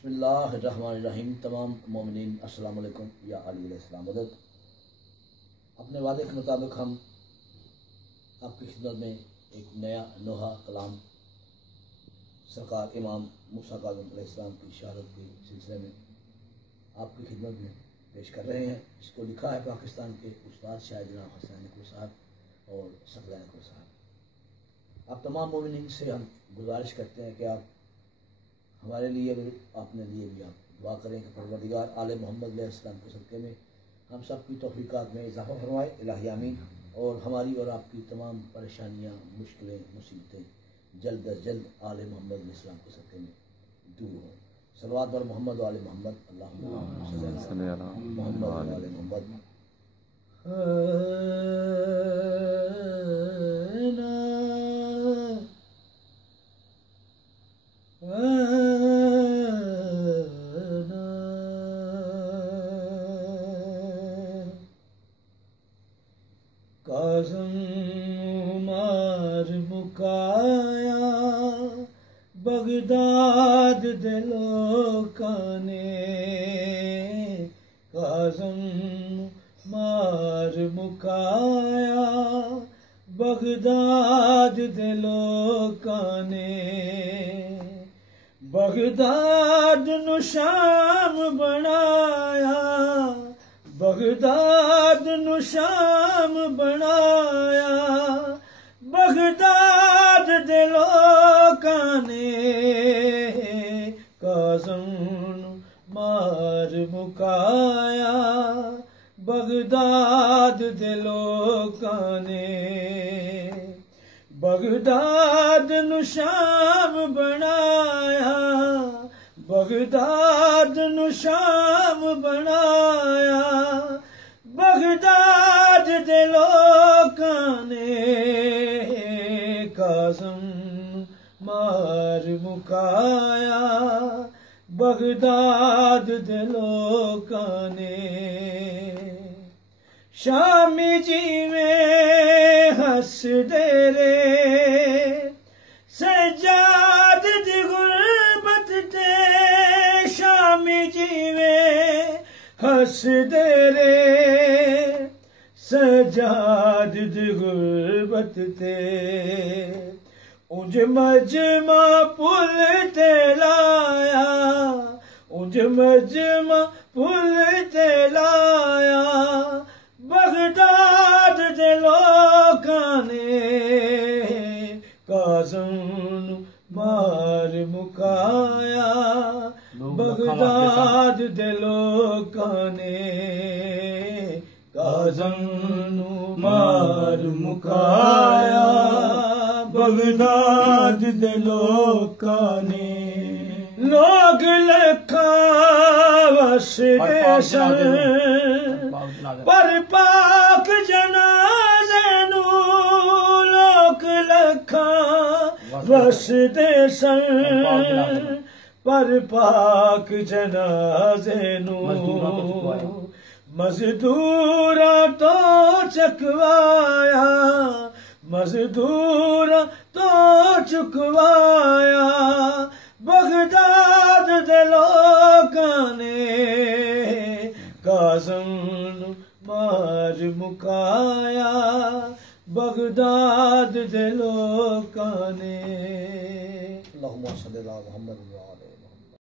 बिस्मिल्लाहिर्रहमानिर्रहीम। तमाम मोमिनीन अस्सलाम वालेकुम या अली अलैहिस्सलाम मदद। अपने वादे के मुताबिक हम आपकी खिदमत में एक नया नोहा कलाम सरकार इमाम मूसा काज़िम अलैहिस्सलाम की शहादत के सिलसिले में आपकी खिदमत में पेश कर रहे हैं। इसको लिखा है पाकिस्तान के उस्ताद शायद जनाब हसन नकवी साहब और सफदर नकवी साहब। आप तमाम मोमिनीन से हम गुजारिश करते हैं कि आप हमारे लिए भी अपने लिए भी आप दुआ करें कि परवरदिगार आले मोहम्मद अलैहिस्सलाम के सदक़े में हम सब की तौफ़ीक़ात में इजाफ़ा फरमाए, इलाही आमीन। और हमारी और आपकी तमाम परेशानियाँ, मुश्किलें, मुसीबतें जल्द अज जल्द आले मोहम्मद अलैहिस्सलाम के सदक़े में दूर हों। सल्लल्लाहु अलैहि मोहम्मद व आले मोहम्मद, अल्लाहुम्मा सल्लि अला मोहम्मद व आले मोहम्मद। काज़म मार मुकाया बगदाद दे लोकां ने, काज़म मार मुकाया बगदाद दे लोकां ने। बगदाद नू शाम बनाया, बगदाद नू शाम बनाया बगदाद दे लोकां ने। काज़म नू मार मुकाया बगदाद दे लोकां ने। बगदाद नू शाम बनाया, बगदाद नू शाम बनाया बगदाद दे लोकां ने। काज़म मार मुकाया बगदाद दे लोकां ने। शामी जिवें हसदे रे सज्जाद दी गुरबत ते, शामी जिवें हसदे रे सज्जाद दी गुरबत ते। उंज मजमा पुल ते लाया, उंज मजमा पुल ते लाया बगदाद दे लोकां ने। काज़म नू मार मुकाया बगदाद दे लोकां ने। काज़म नू मार मुकाया बगदाद दे लोकां ने। लोग लखां वसदे सन पर पाक जनाज़े नू, लोग लखां वसदे सन पर पाक जनाज़े नू। मज़दूरा तो चकवाया, मज़दूरा तो चुकवाया बगदाद दे लोकां ने। काज़म नू मार मुकाया बगदाद दे लोकां ने। अल्लाहुम्मा सल्लि अला मोहम्मद व आले मोहम्मद।